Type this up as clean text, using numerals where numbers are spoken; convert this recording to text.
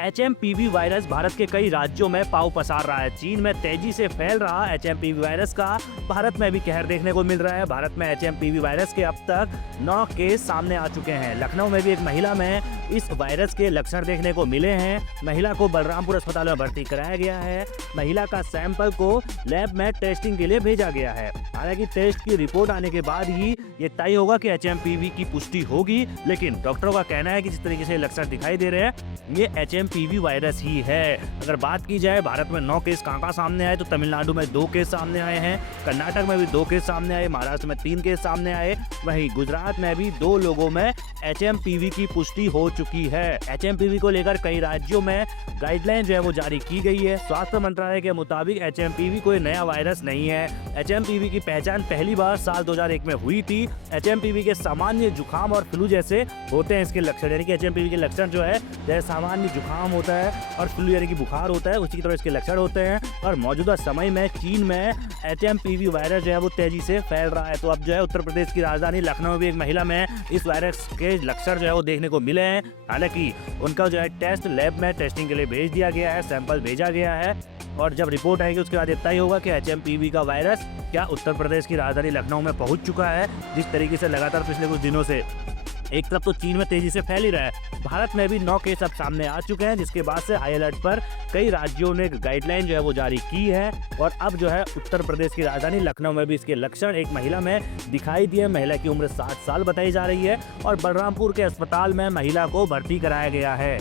HMPV virus Bharat के कई राज्यों में पांव पसार रहा है। चीन में तेजी से फैल रहा एचएमपीवी वायरस का भारत में भी कहर देखने को मिल रहा है। भारत में एचएमपीवी वायरस के अब तक 9 केस सामने आ चुके हैं। लखनऊ में भी एक महिला में इस वायरस के लक्षण देखने को मिले हैं। महिला को बलरामपुर अस्पताल में भर्ती कराया गया है। महिला का सैंपल को लैब में टेस्टिंग के लिए भेजा गया है। हालांकि टेस्ट की रिपोर्ट आने के बाद ही ये तय होगा कि एचएमपीवी की पुष्टि होगी, लेकिन डॉक्टरों का कहना है कि जिस तरीके से लक्षण दिखाई दे रहे हैं ये एचएमपीवी वायरस ही है। अगर बात की जाए भारत में 9 केस कहाँ सामने आए, तो तमिलनाडु में 2 केस सामने आए हैं, कर्नाटक में भी 2 केस सामने आए, महाराष्ट्र में 3 केस सामने आए, वहीं गुजरात में भी 2 लोगों में एचएमपीवी की पुष्टि हो चुकी है। एचएमपीवी को लेकर कई राज्यों में गाइडलाइन जो है वो जारी की गई है। स्वास्थ्य मंत्रालय के मुताबिक एचएमपीवी कोई नया वायरस नहीं है। एचएमपीवी की पहचान पहली बार साल 2001 में हुई थी। एचएमपीवी के सामान्य जुकाम और फ्लू जैसे होते हैं इसके लक्षण, यानी कि एचएमपीवी के लक्षण जो है जैसे सामान्य जुकाम होता है और फ्लू यानी कि बुखार होता है, उसी की तरह इसके लक्षण होते हैं। और मौजूदा समय में चीन में एचएमपीवी वायरस जो है वो तेजी से फैल रहा है। तो अब जो है उत्तर प्रदेश की राजधानी लखनऊ में भी एक महिला में इस वायरस के लक्षण जो है वो देखने को मिले हैं। हालांकि उनका जो है टेस्ट लैब में टेस्टिंग के लिए भेज दिया गया है, सैंपल भेजा गया है, और जब रिपोर्ट आएगी उसके बाद तय होगा कि एचएमपीवी का वायरस क्या उत्तर प्रदेश की राजधानी लखनऊ में पहुंच चुका है। जिस तरीके से लगातार पिछले कुछ दिनों से एक तरफ तो चीन में तेजी से फैल ही रहा है, भारत में भी 9 केस अब सामने आ चुके हैं, जिसके बाद से हाई अलर्ट पर कई राज्यों ने गाइडलाइन जो है वो जारी की है। और अब जो है उत्तर प्रदेश की राजधानी लखनऊ में भी इसके लक्षण एक महिला में दिखाई दिए। महिला की उम्र 60 साल बताई जा रही है और बलरामपुर के अस्पताल में महिला को भर्ती कराया गया है।